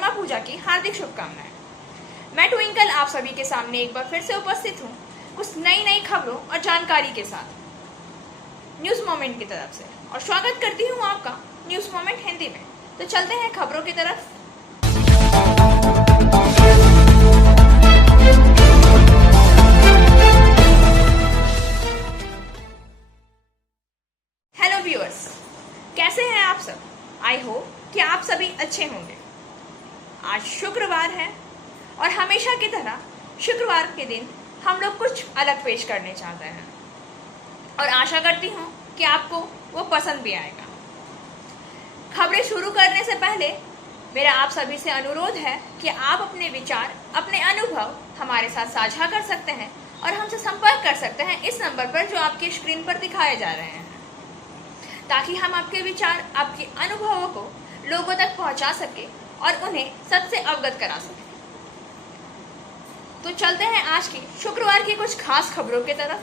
विश्वकर्मा पूजा की हार्दिक शुभकामनाएं। मैं ट्विंकल आप सभी के सामने एक बार फिर से उपस्थित हूँ कुछ नई खबरों और जानकारी के साथ न्यूज़ मोमेंट की तरफ से, और स्वागत करती हूँ आपका न्यूज़ मोमेंट हिंदी में। तो चलते हैं खबरों की तरफ। हेलो व्यूअर्स, कैसे हैं आप सब? आई होप कि आप सभी अच्छे होंगे। आज शुक्रवार है और हमेशा की तरह शुक्रवार के दिन हम लोग कुछ अलग पेश करने चाहते हैं और आशा करती हूँ कि आपको वो पसंद भी आएगा। खबरें शुरू करने से पहले मेरा आप सभी से अनुरोध है कि आप अपने विचार, अपने अनुभव हमारे साथ साझा कर सकते हैं और हमसे संपर्क कर सकते हैं इस नंबर पर जो आपकी स्क्रीन पर दिखाए जा रहे हैं, ताकि हम आपके विचार, आपके अनुभवों को लोगों तक पहुंचा सके और उन्हें सबसे अवगत करा सके। तो चलते हैं आज की शुक्रवार की कुछ खास खबरों की तरफ।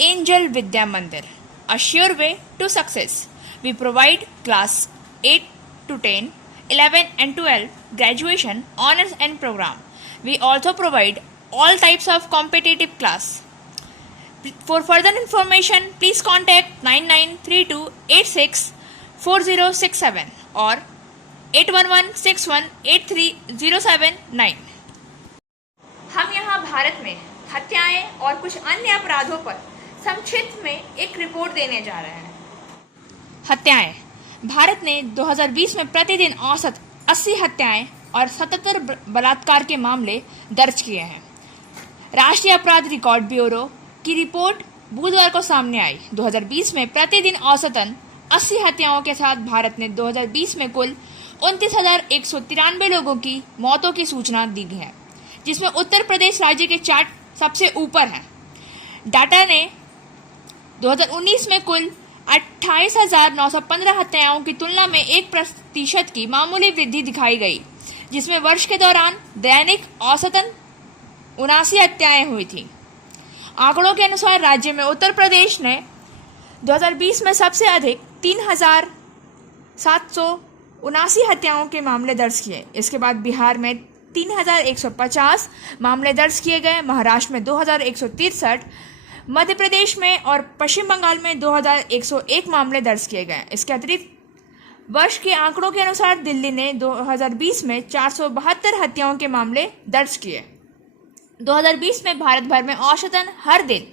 एंजल विद्या मंदिर, a sure way to success. We provide class 8 to 10, 11 and 12 graduation, honors and program. We also provide all types of competitive class. For further information, please contact 9932864067 or 8116183079। हम यहाँ भारत में हत्याएं और कुछ अन्य अपराधों पर संक्षिप्त में एक रिपोर्ट देने जा रहे हैं। हत्याएं। भारत ने 2020 में प्रतिदिन औसत 80 हत्याएं और 77 बलात्कार के मामले दर्ज किए हैं। राष्ट्रीय अपराध रिकॉर्ड ब्यूरो की रिपोर्ट बुधवार को सामने आई। 2020 में प्रतिदिन औसतन 80 हत्याओं के साथ भारत ने 2020 में कुल 29,193 लोगों की मौतों की सूचना दी है, जिसमें उत्तर प्रदेश राज्य के चार्ट सबसे ऊपर है। डाटा ने 2019 में कुल 28,915 हत्याओं की तुलना में 1% की मामूली वृद्धि दिखाई गई, जिसमें वर्ष के दौरान दैनिक औसतन 79 हत्याएं हुई थी। आंकड़ों के अनुसार राज्य में उत्तर प्रदेश ने 2020 में सबसे अधिक 3,779 हत्याओं के मामले दर्ज किए। इसके बाद बिहार में 3,150 मामले दर्ज किए गए, महाराष्ट्र में 2,163, मध्य प्रदेश में और पश्चिम बंगाल में 2,101 मामले दर्ज किए गए। इसके अतिरिक्त वर्ष के आंकड़ों के अनुसार दिल्ली ने 2020 में 472 हत्याओं के मामले दर्ज किए। 2020 में भारत भर में औसतन हर दिन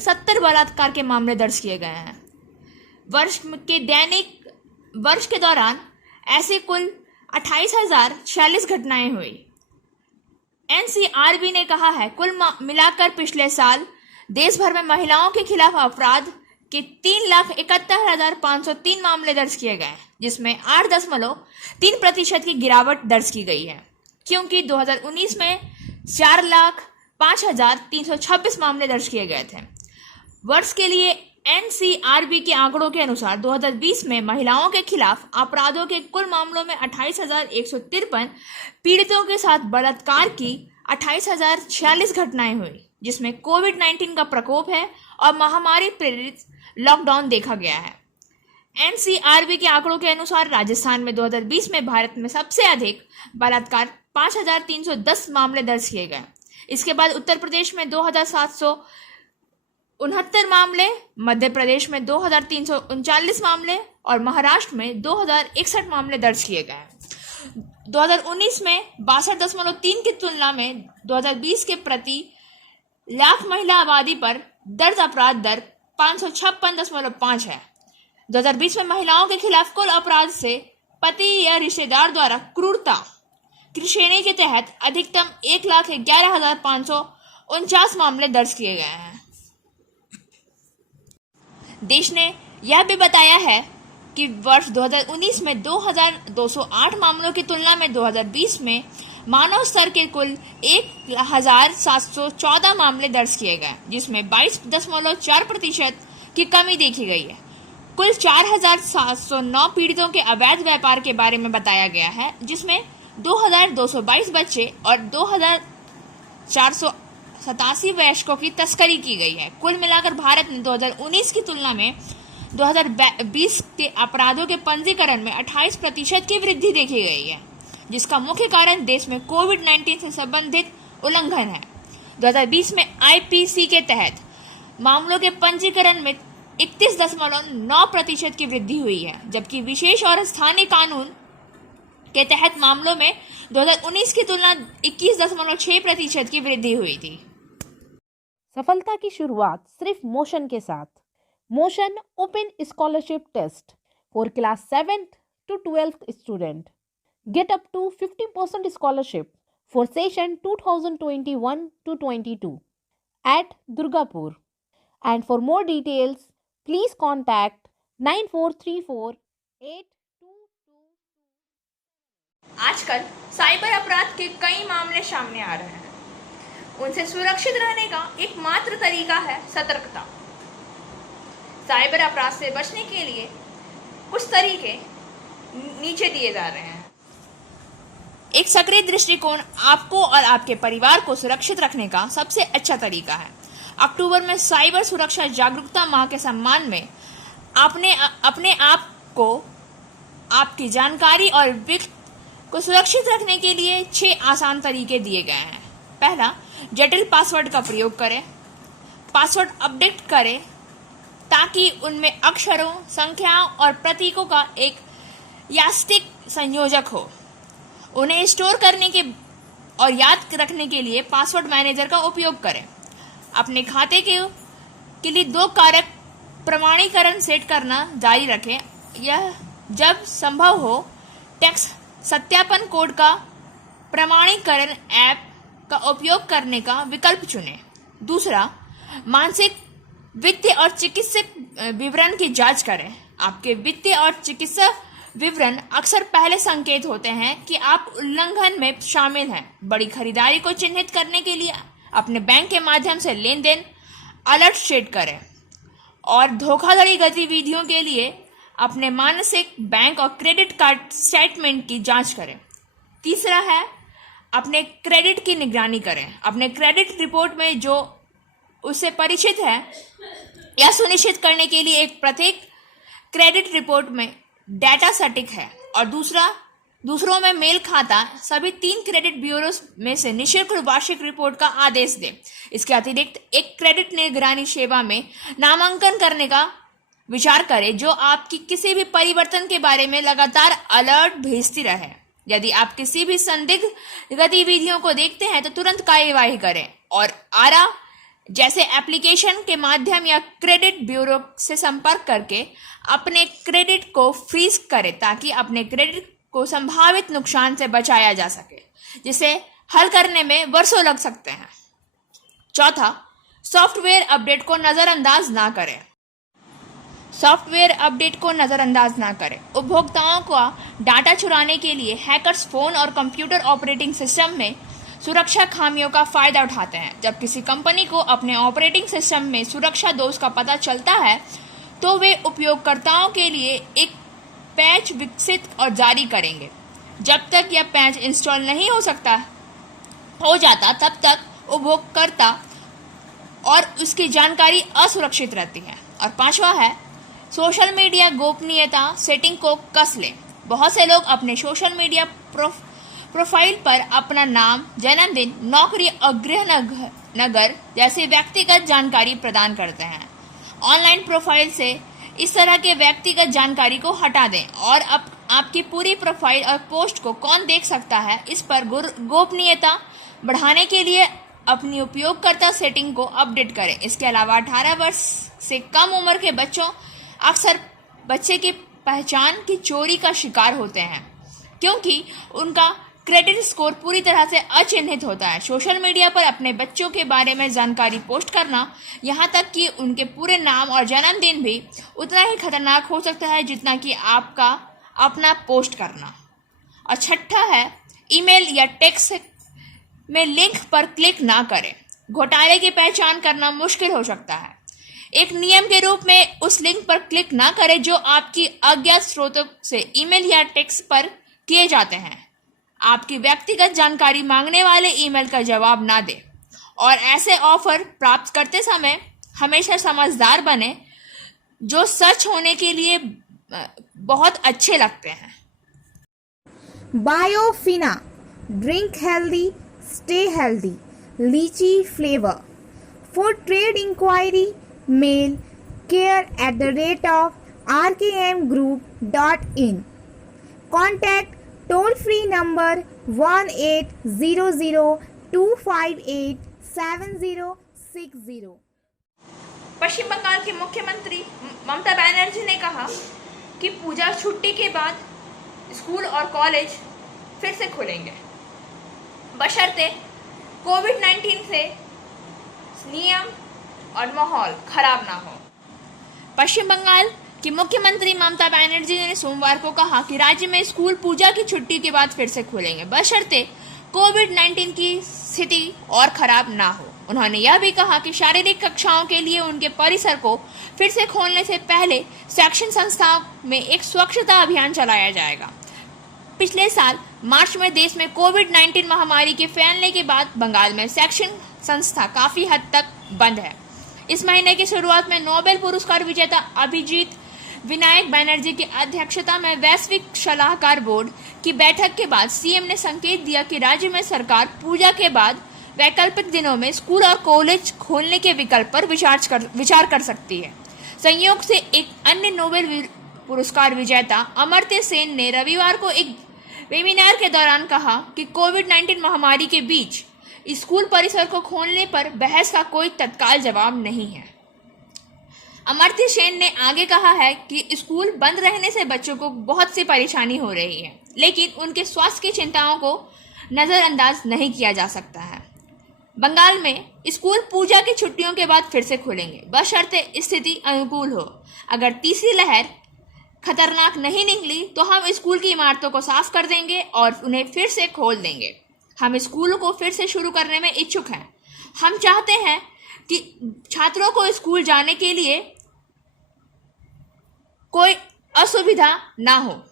70 बलात्कार के मामले दर्ज किए गए हैं। वर्ष के दौरान ऐसे कुल 28,046 घटनाएं हुई। एनसीआरबी ने कहा है कुल मिलाकर पिछले साल देश भर में महिलाओं के खिलाफ अपराध के 3,71,503 मामले दर्ज किए गए, जिसमें 8.3% की गिरावट दर्ज की गई है, क्योंकि 2019 में 4,05,326 मामले दर्ज किए गए थे। वर्ष के लिए एनसीआरबी के आंकड़ों के अनुसार 2020 में महिलाओं के खिलाफ अपराधों के कुल मामलों में 28,153, पीड़ितों के साथ बलात्कार की 28,046 घटनाएं हुई, जिसमें कोविड-19 का प्रकोप है और महामारी प्रेरित लॉकडाउन देखा गया है। एनसीआरबी के आंकड़ों के अनुसार राजस्थान में 2020 में भारत में सबसे अधिक बलात्कार 5,310 मामले दर्ज किए गए। इसके बाद उत्तर प्रदेश में 2,769 मामले, मध्य प्रदेश में 2,339 मामले और महाराष्ट्र में 2,061 मामले दर्ज किए गए। 2019 में 62.3 की तुलना में 2020 के प्रति लाख महिला आबादी पर दर्ज अपराध दर 556.5 है। 2020 में महिलाओं के खिलाफ कुल अपराध से पति या रिश्तेदार द्वारा क्रूरता की श्रेणी के तहत अधिकतम 1,11,549 मामले दर्ज किए गए हैं। देश ने यह भी बताया है कि वर्ष 2019 में 2,208 मामलों की तुलना में 2020 में मानव स्तर के कुल 1,714 मामले दर्ज किए गए, जिसमें 22.4% की कमी देखी गई है। कुल 4,709 पीड़ितों के अवैध व्यापार के बारे में बताया गया है, जिसमें 2,222 बच्चे और 2,487 वयस्कों की तस्करी की गई है। कुल मिलाकर भारत ने 2019 की तुलना में 2020 के अपराधों के पंजीकरण में 28% की वृद्धि देखी गई है, जिसका मुख्य कारण देश में कोविड-19 से संबंधित उल्लंघन है। 2020 में आईपीसी के तहत मामलों के पंजीकरण में 31.9% की वृद्धि हुई है, जबकि विशेष और स्थानीय कानून के तहत मामलों में 2019 की तुलना 21.6% की वृद्धि हुई थी। सफलता की शुरुआत सिर्फ मोशन के साथ। Motion open scholarship test for class 7th to 12th student. Get up to 50% scholarship for session 2021-22 at Durgapur. And for more details, please contact 9434-822. आजकल साइबर अपराध के कई मामले सामने आ रहे हैं। उनसे सुरक्षित रहने का एकमात्र तरीका है सतर्कता। साइबर अपराध से बचने के लिए कुछ तरीके नीचे दिए जा रहे हैं। एक सक्रिय दृष्टिकोण आपको और आपके परिवार को सुरक्षित रखने का सबसे अच्छा तरीका है। अक्टूबर में साइबर सुरक्षा जागरूकता माह के सम्मान में अपने आप को, आपकी जानकारी और वित्त को सुरक्षित रखने के लिए 6 आसान तरीके दिए गए हैं। पहला, जटिल पासवर्ड का प्रयोग करें। पासवर्ड अपडेट करें ताकि उनमें अक्षरों, संख्याओं और प्रतीकों का एक यादृच्छिक संयोजक हो। उन्हें स्टोर करने के और याद रखने के लिए पासवर्ड मैनेजर का उपयोग करें। अपने खाते के लिए 2 कारक प्रमाणीकरण सेट करना जारी रखें। यह जब संभव हो टैक्स सत्यापन कोड का प्रमाणीकरण ऐप का उपयोग करने का विकल्प चुनें। दूसरा, मानसिक, वित्तीय और चिकित्सक विवरण की जांच करें। आपके वित्तीय और चिकित्सा विवरण अक्सर पहले संकेत होते हैं कि आप उल्लंघन में शामिल हैं। बड़ी खरीदारी को चिन्हित करने के लिए अपने बैंक के माध्यम से लेन देन अलर्ट सेट करें और धोखाधड़ी गतिविधियों के लिए अपने मानसिक, बैंक और क्रेडिट कार्ड स्टेटमेंट की जांच करें। तीसरा है, अपने क्रेडिट की निगरानी करें। अपने क्रेडिट रिपोर्ट में जो उससे परिचित है यह सुनिश्चित करने के लिए एक प्रत्येक क्रेडिट रिपोर्ट में डाटा सटीक है और दूसरों में मेल खाता सभी 3 क्रेडिट ब्यूरो में से निःशुल्क वार्षिक रिपोर्ट का आदेश दें। इसके अतिरिक्त एक क्रेडिट निगरानी सेवा में नामांकन करने का विचार करें जो आपकी किसी भी परिवर्तन के बारे में लगातार अलर्ट भेजती रहे। यदि आप किसी भी संदिग्ध गतिविधियों को देखते हैं तो तुरंत कार्यवाही करें और आरा जैसे एप्लीकेशन के माध्यम या क्रेडिट ब्यूरो से संपर्क करके अपने क्रेडिट को फ्रीज करें ताकि अपने क्रेडिट को संभावित नुकसान से बचाया जा सके, जिसे हल करने में वर्षों लग सकते हैं। चौथा, सॉफ्टवेयर अपडेट को नजरअंदाज ना करें। सॉफ्टवेयर अपडेट को नजरअंदाज ना करें। उपभोक्ताओं का डाटा चुराने के लिए हैकर्स फोन और कंप्यूटर ऑपरेटिंग सिस्टम में सुरक्षा खामियों का फायदा उठाते हैं। जब किसी कंपनी को अपने ऑपरेटिंग सिस्टम में सुरक्षा दोष का पता चलता है तो वे उपयोगकर्ताओं के लिए एक पैच विकसित और जारी करेंगे। जब तक यह पैच इंस्टॉल नहीं हो जाता तब तक उपयोगकर्ता और उसकी जानकारी असुरक्षित रहती है। और पांचवा है, सोशल मीडिया गोपनीयता सेटिंग को कस लें। बहुत से लोग अपने सोशल मीडिया प्रोफाइल पर अपना नाम, जन्मदिन, नौकरी और गृह नगर जैसी व्यक्तिगत जानकारी प्रदान करते हैं। ऑनलाइन प्रोफाइल से इस तरह के व्यक्तिगत जानकारी को हटा दें और आपकी पूरी प्रोफाइल और पोस्ट को कौन देख सकता है इस पर गोपनीयता बढ़ाने के लिए अपनी उपयोगकर्ता सेटिंग को अपडेट करें। इसके अलावा 18 वर्ष से कम उम्र के बच्चे की पहचान की चोरी का शिकार होते हैं क्योंकि उनका क्रेडिट स्कोर पूरी तरह से अचिन्हित होता है। सोशल मीडिया पर अपने बच्चों के बारे में जानकारी पोस्ट करना, यहाँ तक कि उनके पूरे नाम और जन्मदिन भी उतना ही खतरनाक हो सकता है जितना कि आपका अपना पोस्ट करना। और छठा है, ईमेल या टेक्स्ट में लिंक पर क्लिक ना करें। घोटाले की पहचान करना मुश्किल हो सकता है। एक नियम के रूप में उस लिंक पर क्लिक ना करें जो आपकी अज्ञात स्रोतों से ईमेल या टेक्स्ट पर किए जाते हैं। आपकी व्यक्तिगत जानकारी मांगने वाले ईमेल का जवाब ना दें और ऐसे ऑफर प्राप्त करते समय हमेशा समझदार बने। जो सच होने के लिए बहुत अच्छे लगते हैं। Biofina, drink healthy, stay healthy. Lychee flavor. For trade inquiry, mail care@rkmgroup.in. Contact toll free number 1800-258-7060. पश्चिम बंगाल की मुख्यमंत्री ममता बनर्जी ने कहा कि पूजा छुट्टी के बाद स्कूल और कॉलेज फिर से खुलेंगे, बशर्ते कोविड-19 से नियम और माहौल खराब ना हो। पश्चिम बंगाल की मुख्यमंत्री ममता बनर्जी ने सोमवार को कहा कि राज्य में स्कूल पूजा की छुट्टी के बाद फिर से खुलेंगे, बशर्ते कोविड-19 की स्थिति और खराब ना हो। उन्होंने यह भी कहा कि शारीरिक कक्षाओं के लिए उनके परिसर को फिर से खोलने से पहले शैक्षणिक संस्थाओं में एक स्वच्छता अभियान चलाया जाएगा। पिछले साल मार्च में देश में कोविड-19 महामारी के फैलने के बाद बंगाल में शैक्षणिक संस्था काफी हद तक बंद है। इस महीने की शुरुआत में नोबेल पुरस्कार विजेता अभिजीत विनायक बनर्जी की अध्यक्षता में वैश्विक सलाहकार बोर्ड की बैठक के बाद सीएम ने संकेत दिया कि राज्य में सरकार पूजा के बाद वैकल्पिक दिनों में स्कूल और कॉलेज खोलने के विकल्प पर विचार कर सकती है। संयोग से एक अन्य नोबेल पुरस्कार विजेता अमर्त्य सेन ने रविवार को एक वेबिनार के दौरान कहा कि कोविड-19 महामारी के बीच स्कूल परिसर को खोलने पर बहस का कोई तत्काल जवाब नहीं है। अमर्त्य सेन ने आगे कहा है कि स्कूल बंद रहने से बच्चों को बहुत सी परेशानी हो रही है, लेकिन उनके स्वास्थ्य की चिंताओं को नजरअंदाज नहीं किया जा सकता है। बंगाल में स्कूल पूजा की छुट्टियों के बाद फिर से खुलेंगे, बशर्ते स्थिति अनुकूल हो। अगर तीसरी लहर खतरनाक नहीं निकली तो हम स्कूल की इमारतों को साफ कर देंगे और उन्हें फिर से खोल देंगे। हम स्कूलों को फिर से शुरू करने में इच्छुक हैं। हम चाहते हैं कि छात्रों को स्कूल जाने के लिए कोई असुविधा ना हो।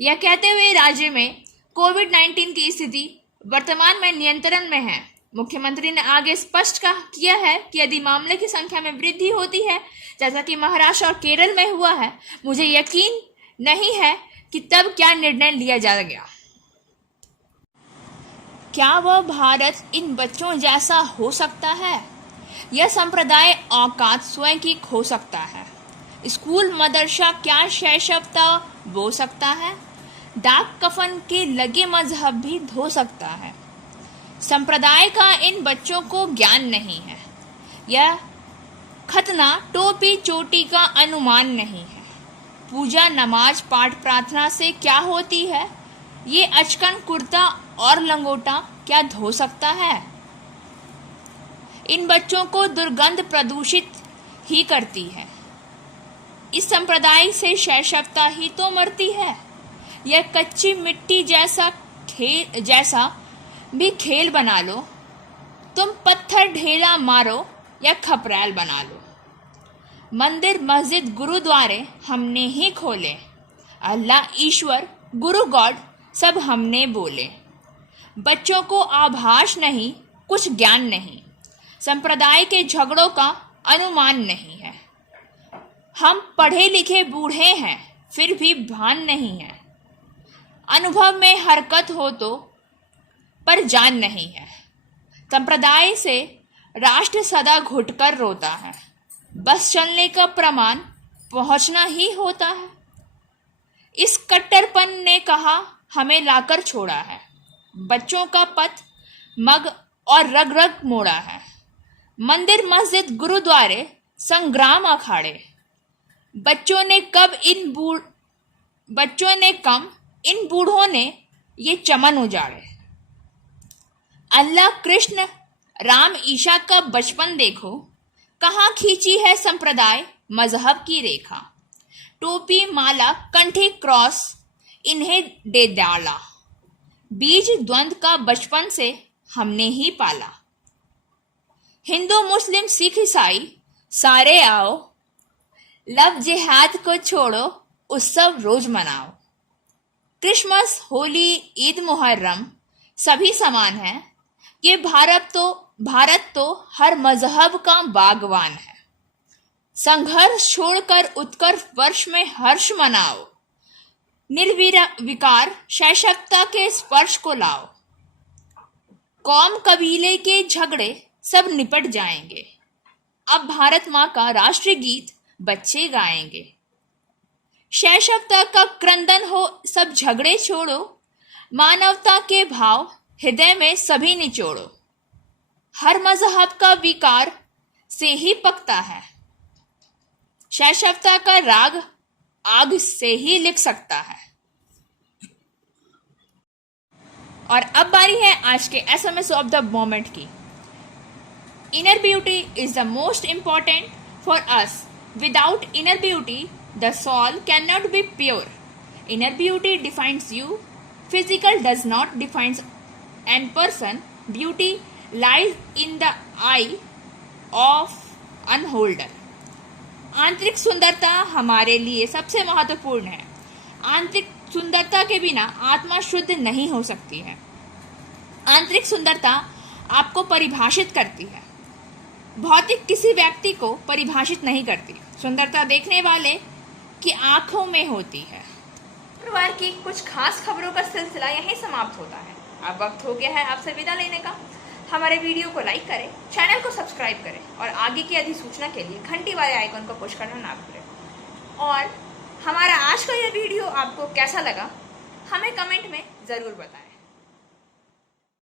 यह कहते हुए राज्य में कोविड-19 की स्थिति वर्तमान में नियंत्रण में है। मुख्यमंत्री ने आगे स्पष्ट किया है कि यदि मामले की संख्या में वृद्धि होती है, जैसा कि महाराष्ट्र और केरल में हुआ है, मुझे यकीन नहीं है कि तब क्या निर्णय लिया जाएगा। क्या वह भारत इन बच्चों जैसा हो सकता है? यह संप्रदाय औकात स्वयं की खो सकता है। स्कूल मदरसा क्या शैशवता बो सकता है? डाक कफन के लगे मजहब भी धो सकता है। संप्रदाय का इन बच्चों को ज्ञान नहीं है। यह खतना टोपी चोटी का अनुमान नहीं है। पूजा नमाज पाठ प्रार्थना से क्या होती है? ये अचकन कुर्ता और लंगोटा क्या धो सकता है? इन बच्चों को दुर्गंध प्रदूषित ही करती है। इस संप्रदाय से शैशवता ही तो मरती है। यह कच्ची मिट्टी जैसा भी खेल बना लो। तुम पत्थर ढेला मारो या खपरैल बना लो। मंदिर मस्जिद गुरुद्वारे हमने ही खोले। अल्लाह ईश्वर गुरु गॉड सब हमने बोले। बच्चों को आभास नहीं, कुछ ज्ञान नहीं। संप्रदाय के झगड़ों का अनुमान नहीं है। हम पढ़े लिखे बूढ़े हैं, फिर भी भान नहीं है। अनुभव में हरकत हो तो पर जान नहीं है। संप्रदाय से राष्ट्र सदा घुटकर रोता है। बस चलने का प्रमाण पहुंचना ही होता है। इस कट्टरपन ने कहा हमें लाकर छोड़ा है। बच्चों का पथ मग और रग रग मोड़ा है। मंदिर मस्जिद गुरुद्वारे संग्राम अखाड़े। बच्चों ने कम इन बूढ़ों ने ये चमन उजाड़े। अल्लाह कृष्ण राम ईशा का बचपन देखो, कहाँ खींची है संप्रदाय मजहब की रेखा। टोपी माला कंठी क्रॉस इन्हें दे डाला। बीज द्वंद्व का बचपन से हमने ही पाला। हिंदू मुस्लिम सिख ईसाई सारे आओ, लव जिहाद को छोड़ो, उत्सव रोज मनाओ। क्रिसमस होली ईद मुहर्रम सभी समान है। ये भारत तो हर मजहब का बागवान है। संघर्ष छोड़कर उत्कर्ष वर्ष में हर्ष मनाओ। निर्विकार शैशवता के स्पर्श को लाओ। कौम कबीले के झगड़े सब निपट जाएंगे। अब भारत माँ का राष्ट्रीय गीत बच्चे गाएंगे। शैशवता का क्रंदन हो, सब झगड़े छोड़ो। मानवता के भाव हृदय में सभी निचोड़ो। हर मजहब का विकार से ही पकता है। शैशवता का राग आग से ही लिख सकता है। और अब बारी है आज के एसएमएस ऑफ द मोमेंट की। Inner beauty is the most important for us. Without inner beauty the soul can not be pure. Inner beauty defines you. Physical does not defines an person. Beauty lies in the eye of beholder. आंतरिक सुंदरता हमारे लिए सबसे महत्वपूर्ण है। आंतरिक सुंदरता के बिना आत्मा शुद्ध नहीं हो सकती है। आंतरिक सुंदरता आपको परिभाषित करती है। भौतिक किसी व्यक्ति को परिभाषित नहीं करती। सुंदरता देखने वाले की आंखों में होती है। शुक्रवार की कुछ खास खबरों का सिलसिला यहीं समाप्त होता है। अब वक्त हो गया है आपसे विदा लेने का। हमारे वीडियो को लाइक करें, चैनल को सब्सक्राइब करें और आगे की अधिसूचना के लिए घंटी वाले आइकन को पुश करना ना भूलें। और हमारा आज का यह वीडियो आपको कैसा लगा हमें कमेंट में ज़रूर बताएं।